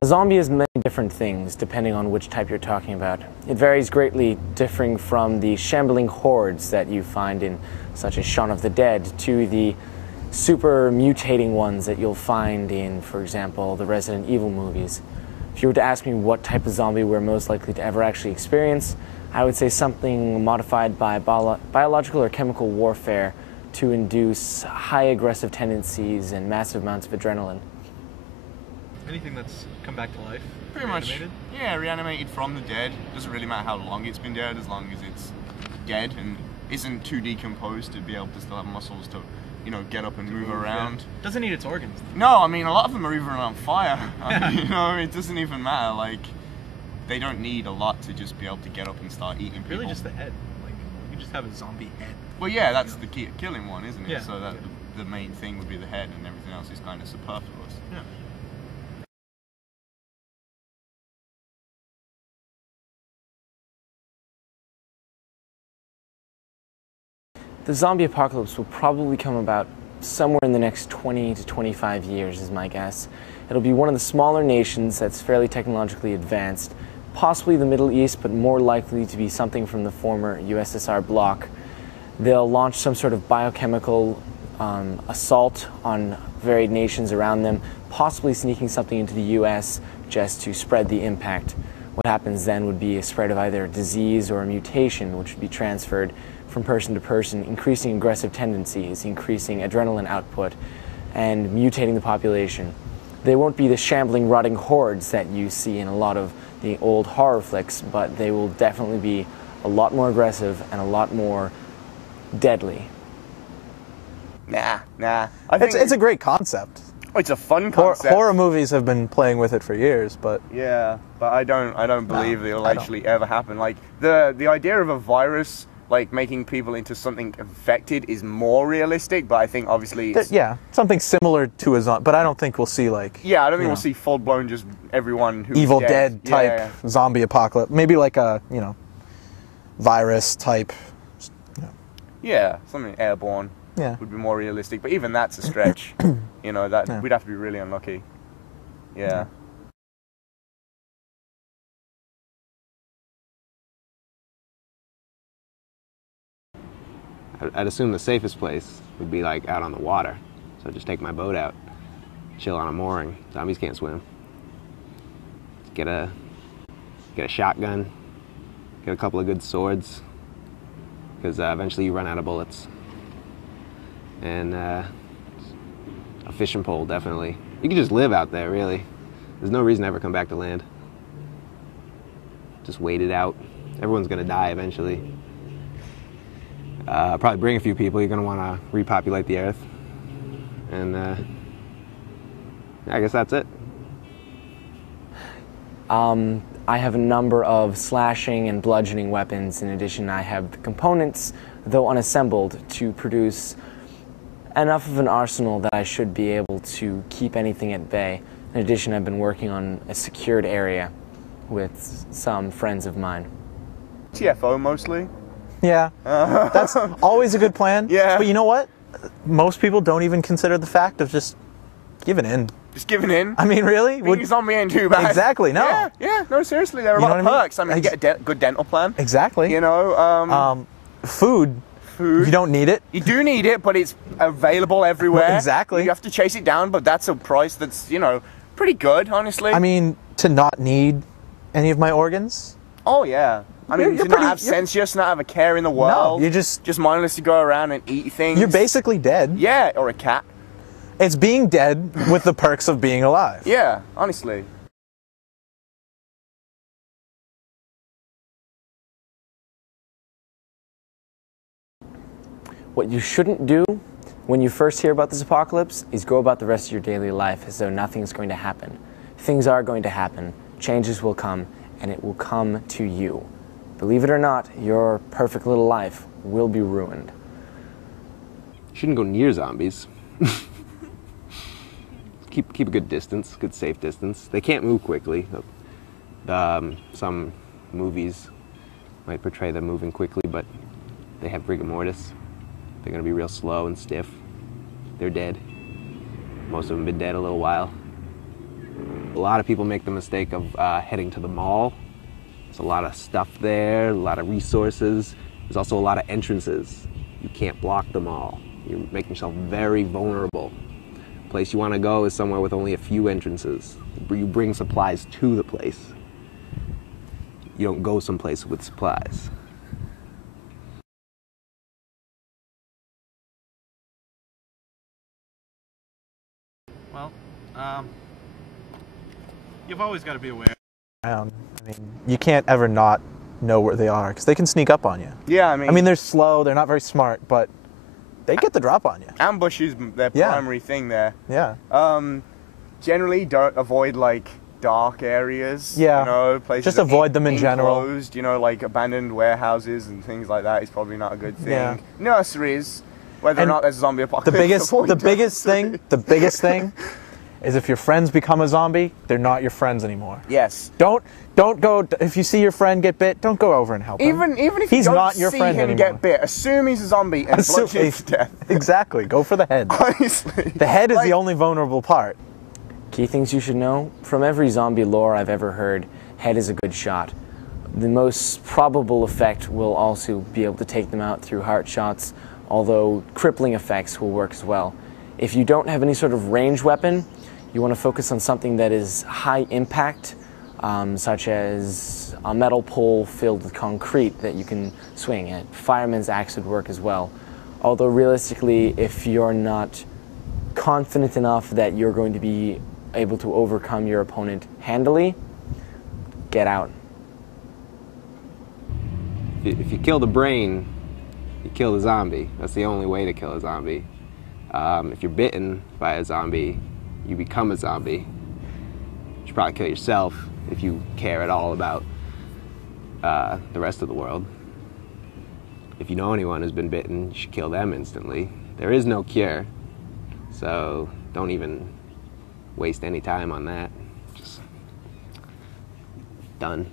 A zombie is many different things depending on which type you're talking about. It varies greatly, differing from the shambling hordes that you find in such as Shaun of the Dead to the super mutating ones that you'll find in, for example, the Resident Evil movies. If you were to ask me what type of zombie we're most likely to ever actually experience, I would say something modified by biological or chemical warfare to induce high aggressive tendencies and massive amounts of adrenaline. Anything that's come back to life? Pretty much, yeah, reanimated from the dead. Doesn't really matter how long it's been dead, as long as it's dead and isn't too decomposed to be able to still have muscles to, you know, get up and move around. Yeah. Doesn't need its organs. No, I mean, a lot of them are even on fire. You know, it doesn't even matter. Like, they don't need a lot to just be able to get up and start eating people. Really just the head. Like, you just have a zombie head. Well, yeah, that's the key killing one, isn't it? Yeah. So that the main thing would be the head, and everything else is kind of superfluous. Yeah. The zombie apocalypse will probably come about somewhere in the next 20 to 25 years is my guess. It'll be one of the smaller nations that's fairly technologically advanced, possibly the Middle East, but more likely to be something from the former USSR bloc. They'll launch some sort of biochemical assault on varied nations around them, possibly sneaking something into the US just to spread the impact. What happens then would be a spread of either a disease or a mutation, which would be transferred from person to person, increasing aggressive tendencies, increasing adrenaline output, and mutating the population. They won't be the shambling, rotting hordes that you see in a lot of the old horror flicks, but they will definitely be a lot more aggressive and a lot more deadly. Nah. It's a great concept. It's a fun concept. Horror movies have been playing with it for years, but yeah, but I don't believe it'll actually ever happen. Like the idea of a virus like making people into something infected is more realistic, but I think obviously something similar to a zombie, but I don't think we'll see like I don't think we'll see full blown just everyone who's Evil Dead type zombie apocalypse. Maybe like a virus type. Yeah, something airborne. Yeah, would be more realistic, but even that's a stretch. We'd have to be really unlucky. Yeah. I'd assume the safest place would be like out on the water. So just take my boat out, chill on a mooring. Zombies can't swim. Get a shotgun, get a couple of good swords, because eventually you run out of bullets. And a fishing pole, definitely. You can just live out there, really. There's no reason to ever come back to land. Just wait it out. Everyone's gonna die eventually. Probably bring a few people. You're going to want to repopulate the earth. And I guess that's it. I have a number of slashing and bludgeoning weapons. In addition, I have the components, though unassembled, to produce enough of an arsenal that I should be able to keep anything at bay. In addition, I've been working on a secured area with some friends of mine. TFO mostly. Yeah, that's always a good plan. Yeah. But you know what? Most people don't even consider the fact of just giving in. Just giving in? I mean, really? Being a zombie ain't too bad. Exactly, no. Yeah, no, seriously, there are a lot of perks. I mean, you get a good dental plan. Exactly. Food. Food. You don't need it. You do need it, but it's available everywhere. Exactly. You have to chase it down, but that's a price that's, pretty good, honestly. I mean, to not need any of my organs? Oh, yeah. I mean, to not have sensuous, not have a care in the world. No, you just mindlessly go around and eat things. You're basically dead. Yeah, or a cat. It's being dead with the perks of being alive. Yeah, honestly. What you shouldn't do when you first hear about this apocalypse is go about the rest of your daily life as though nothing's going to happen. Things are going to happen, changes will come, and it will come to you. Believe it or not, your perfect little life will be ruined. Shouldn't go near zombies. keep a good distance, good safe distance. They can't move quickly. Some movies might portray them moving quickly, but they have rigor mortis. They're gonna be real slow and stiff. They're dead. Most of them have been dead a little while. A lot of people make the mistake of heading to the mall. There's a lot of stuff there, a lot of resources. There's also a lot of entrances. You can't block them all. You're making yourself very vulnerable. The place you want to go is somewhere with only a few entrances. You bring supplies to the place. You don't go someplace with supplies. Well, you've always got to be aware. I mean, you can't ever not know where they are because they can sneak up on you. Yeah, I mean, they're slow, they're not very smart, but they get the drop on you. ambush is their Yeah. primary thing there. Yeah. Generally, don't avoid like dark areas. Yeah. You know, places Just that avoid them in general. enclosed, you know, like abandoned warehouses and things like that is probably not a good thing. Yeah. Nurseries, whether And or not there's a zombie apocalypse. The biggest avoid thing is if your friends become a zombie, they're not your friends anymore. Yes. Don't go, if you see your friend get bit, don't go over and help him. Even if he's you don't not your see friend him anymore. get bit, assume he's a zombie and bludgeon him to death. Exactly, go for the head. Honestly. The head is Like- the only vulnerable part. Key things you should know: from every zombie lore I've ever heard, head is a good shot. The most probable effect will also be able to take them out through heart shots, although crippling effects will work as well. If you don't have any sort of range weapon, you want to focus on something that is high impact, such as a metal pole filled with concrete that you can swing. A fireman's axe would work as well. Although realistically, if you're not confident enough that you're going to be able to overcome your opponent handily, get out. If you kill the brain, you kill the zombie. That's the only way to kill a zombie. If you're bitten by a zombie, you become a zombie. You should probably kill yourself if you care at all about the rest of the world. If you know anyone who's been bitten, you should kill them instantly. There is no cure, so don't even waste any time on that. Just done.